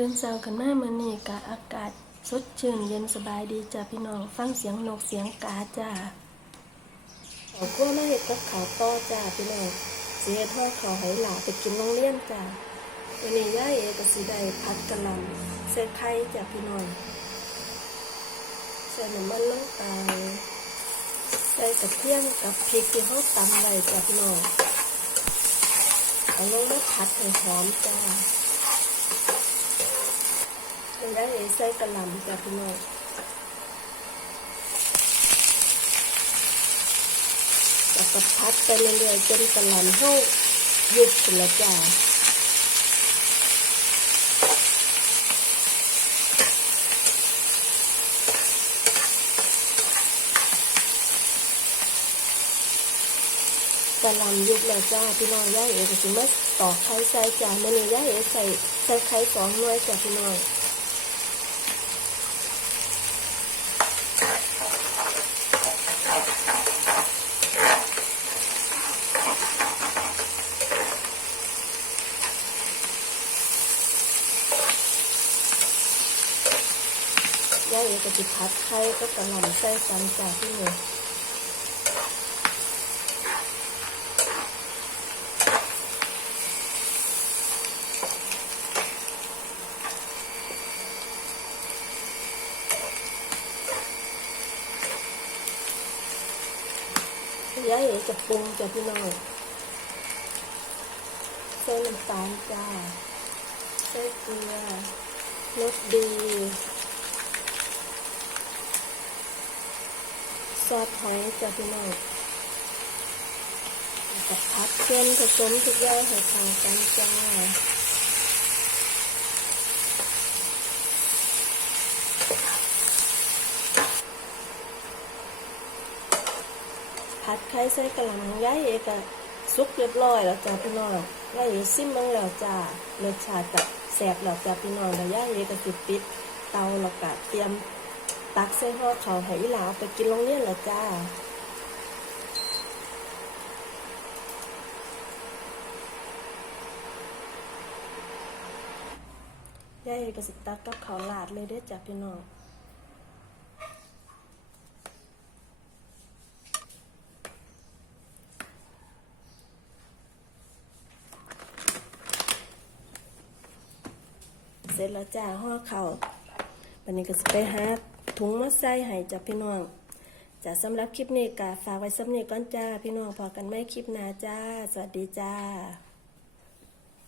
ตื่นเช้ากันมามื้อนี้กะอากาศสดชื่นเย็นสบายดีจ้ะพี่น้องฟังเสียงนกเสียงกาจ้าเอาพวกมาเฮ็ดกับข้าวต่อจ้าพี่น้องเฮ็ดทอดข้าวให้หลาไปกินโรงเรียนจ้าวันนี้ย่าเอก็สิได้ผัดกะลำใส่ไข่จ้ะพี่น้องใส่น้ำมันลงไปใส่กระเทียมกับพริกที่เฮาตำไว้จ้ะพี่น้องเอาลงมาผัดให้หอมจ้า เป็นได้ใส่กระหล่ำจ้ะพี่น้องแล้วก็พัดไปเรื่อยๆจนกระหล่ำเฮายุบขึ้นแล้วจ้าะหล่ำยุบแล้วจ้าพี่น้องย่าเอ๋ก็สิมาตอกไข่ใส่จ้ามื้อนี้ย่าเอ๋ใส่ใส่ไข่สองหน่วยจ้ะพี่น้อง ย่าเอกก็จะพัดไข่ก็กระหล่ำใส่กันจากที่หนึ่งย่าเอกจะปรุงจากพี่น้องใส่น้ำตาลจ้าใส่เกลือรสดี ซอสหอยจ้ะพี่น้องกับพัดเส้นผสมทุกอย่างให้เข้ากันจ้าผัดไข่ใส่กระหล่ำย้ายเอกะสุกเรียบร้อยแล้วจ้าพี่น้องย้ายเอซิมเบังแล้วจ้ารสชาติจะแซ่บแล้วจ้าพี่น้องแล้วย้ายเอกะสิดปิดเตาแล้วก็เตรียม ตักใส่ห่อเขาให้อีหลาไปกินโรงเรียนแล้วจ้ายายก็สิตักกับเขาวลาดเลยเด้อจ้ะพี่น้องเสร็จแล้วจ้าห่อเขาววันนี้ก็จะไปหา ถุงมาใส่ให้จ้ะพี่น้องจ้ะสำหรับคลิปนี้ก็ฝากไว้สำเนีก่อนจ้า พี่น้องพอกันไม่คลิปหน้าจ้า สวัสดีจ้า